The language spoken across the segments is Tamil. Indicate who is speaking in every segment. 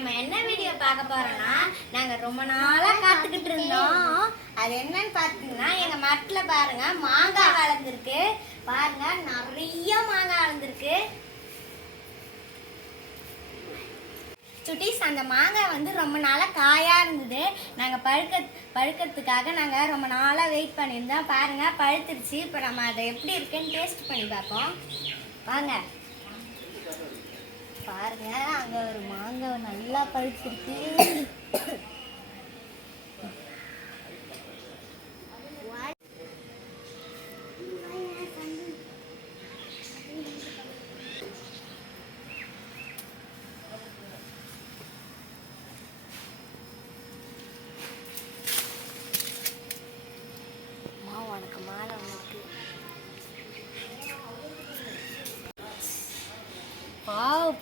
Speaker 1: நம்ம என்ன வீடியோ பார்க்க போறோம்னா நாங்க ரொம்ப நாளா காத்துக்கிட்டு இருந்தோம். அது என்னன்னு பார்த்தீங்கன்னா எங்க மரத்துல பாருங்க மாங்காய் வளர்ந்துருக்கு. பாருங்க நிறைய மாங்காய் வளர்ந்துருக்கு. சுட்டீஸ் அந்த மாங்காய் வந்து ரொம்ப நாளாக காயாக இருந்தது. நாங்கள் பழுக்க பழுக்கிறதுக்காக நாங்கள் ரொம்ப நாளாக வெயிட் பண்ணியிருந்தோம். பாருங்கள் பழுத்துருச்சு. இப்போ நம்ம அதை எப்படி இருக்குன்னு டேஸ்ட் பண்ணி பார்ப்போம். வாங்க. பாருங்க அங்கே ஒரு மா நல்லா படிச்சிருக்கு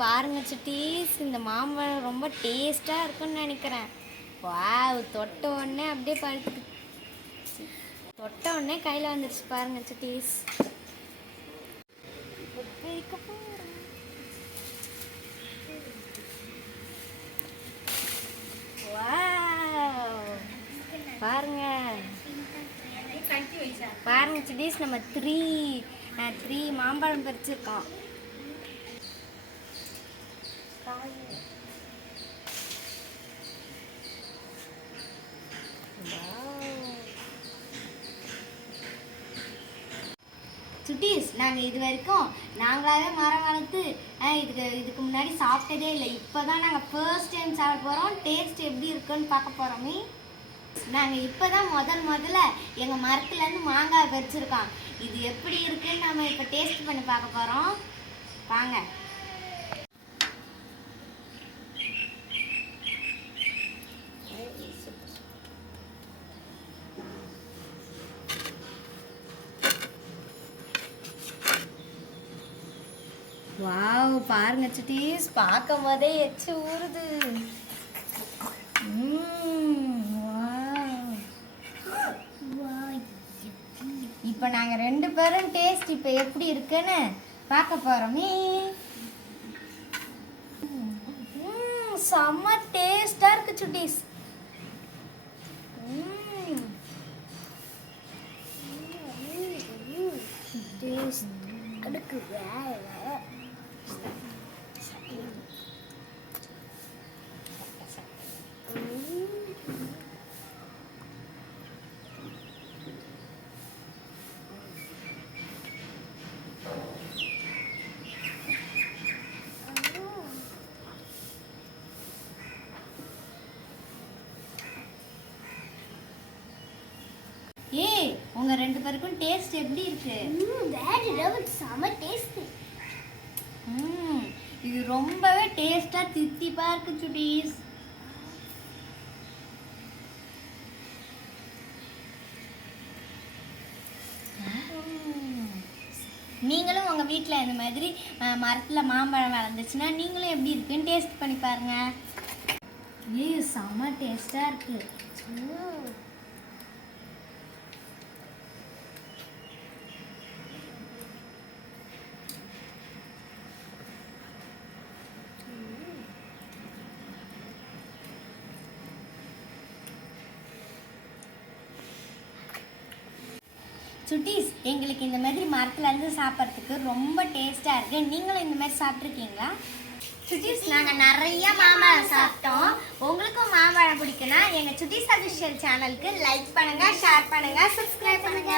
Speaker 1: பாருங்க சுட்டீஸ் இந்த மாம்பழம் ரொம்ப டேஸ்ட்டாக இருக்கும்னு நினைக்கிறேன். வாவ் தொட்ட உடனே அப்படியே பழுத்து தொட்ட உடனே கையில் வந்துருச்சு பாருங்க சுட்டீஸ். வாவ் பாருங்க. பாருங்க சுட்டீஸ் நம்ம த்ரீ த்ரீ மாம்பழம் பறிச்சிருக்கோம். சுட்டீஸ் நாங்கள் இது வரைக்கும் நாங்களாவே மரம் வளர்த்து இதுக்கு இதுக்கு முன்னாடி சாப்பிட்டதே இல்லை. இப்போ தான் நாங்கள் ஃபர்ஸ்ட் டைம் சாப்பிட போகிறோம் டேஸ்ட் எப்படி இருக்குன்னு பார்க்க போகிறோமே நாங்கள் இப்போ தான் முதல் முதல்ல எங்கள் மரத்துலேருந்து மாங்காய் பறிச்சிருக்கோம். இது எப்படி இருக்குன்னு நம்ம இப்போ டேஸ்ட் பண்ணி பார்க்க போகிறோம் வாங்க வாவ் பாருங்க சுட்டீஸ் பார்க்கும் போதே எச்சு ஊறுது. இப்போ நாங்கள் ரெண்டு பேரும் டேஸ்ட் இப்போ எப்படி இருக்குன்னு பார்க்க போகிறோமே செம்ம டேஸ்டாக இருக்கு சுட்டீஸ். டேஸ்ட் அதுக்கு வேற ஏய் உங்க ரெண்டு பேருக்கும் டேஸ்ட் எப்படி இருக்கு?
Speaker 2: வேற லெவல் செம டேஸ்ட்
Speaker 1: ம், இது ரொம்பவே டேஸ்டா தித்திப்பா இருக்கு சுட்டீஸ். ம். நீங்களும் உங்க வீட்டில் இந்த மாதிரி மரத்துல மாம்பழம் வளர்ந்துச்சுன்னா நீங்களும் எப்படி இருக்குன்னு டேஸ்ட் பண்ணி பாருங்க. ஏய் செம்ம டேஸ்டா இருக்கு. சுட்டீஸ் எங்களுக்கு இந்த மாதிரி மரத்துலேருந்து சாப்பிட்றதுக்கு ரொம்ப டேஸ்ட்டாக இருக்குது நீங்களும் இந்த மாதிரி சாப்பிட்ருக்கீங்களா சுட்டீஸ் நாங்கள் நிறைய மாம்பழம் சாப்பிட்டோம். உங்களுக்கும் மாம்பழம் பிடிக்குன்னா எங்கள் சுட்டீஸ் அபிஷியல் சேனலுக்கு லைக் பண்ணுங்கள் ஷேர் பண்ணுங்க சப்ஸ்கிரைப் பண்ணுங்க.